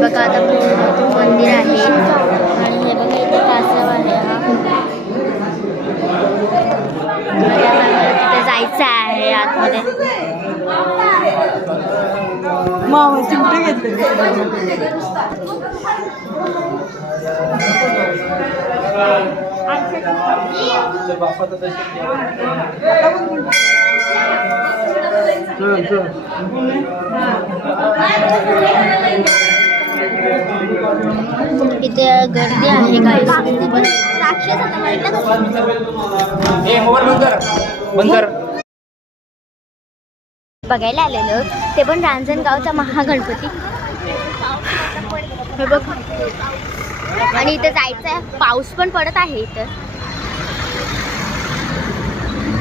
बघा आता मोठं मंदिर आहे. आणि हे बघा इथे कासव आहे हा तिथे जायचं आहे आतमध्ये. मामा चिमटे घेतले. इथे गर्दी आहे काही राक्षस आता बघायला आलेलो. ते पण रांजणगावचा महागणपती. हे बघ. आणि इथे जायचं आहे. पाऊस पण पडत आहे इथं.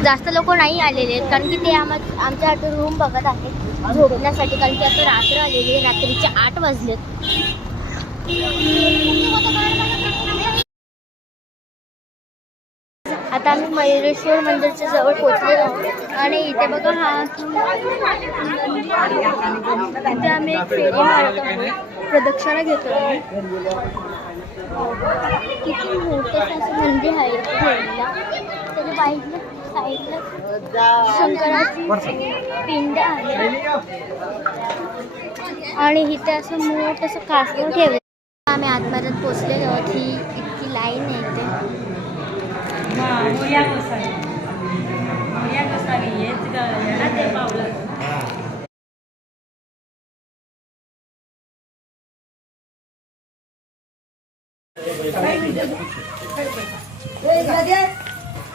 जास्त लोक नाही आलेले आहेत. कारण की ते आम आमच्या आता रूम बघत आहेत. झोपण्यासाठी. कारण की आता रात्र आलेली आहे. रात्रीचे आठ वाजलेत. आता आम्ही मयुरेश्वर मंदिरच्या जवळ पोहोचलो आहोत. आणि इथे बघा हा इथे आम्ही एक फेरी मारतो प्रदक्षिणा घेतो किती मोठं असं मंदिर आहे फेरीला त्याच्या बाईकला साईडला शंकराची पिंड आहे. आणि इथे असं मोठं असं कासव ठेवलं आम्ही आतमध्ये पोचलेलो आहोत. ही इतकी लाईन आहे इथे. मोर्या गोसावी मोर्या गोसावी हेच ग- ना ते पावलं.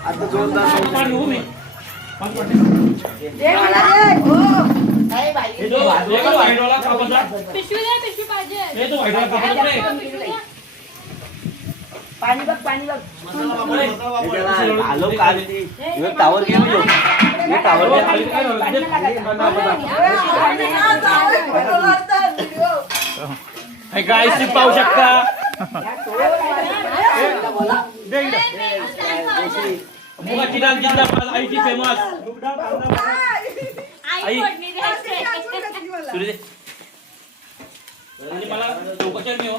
आलो काल टावर गेलो टावर गायची पाहू शकता? मुगाची डाळ जिंदाबाद आईची फेमस आई. सुरू दे आणि मला चौकशा मी हो.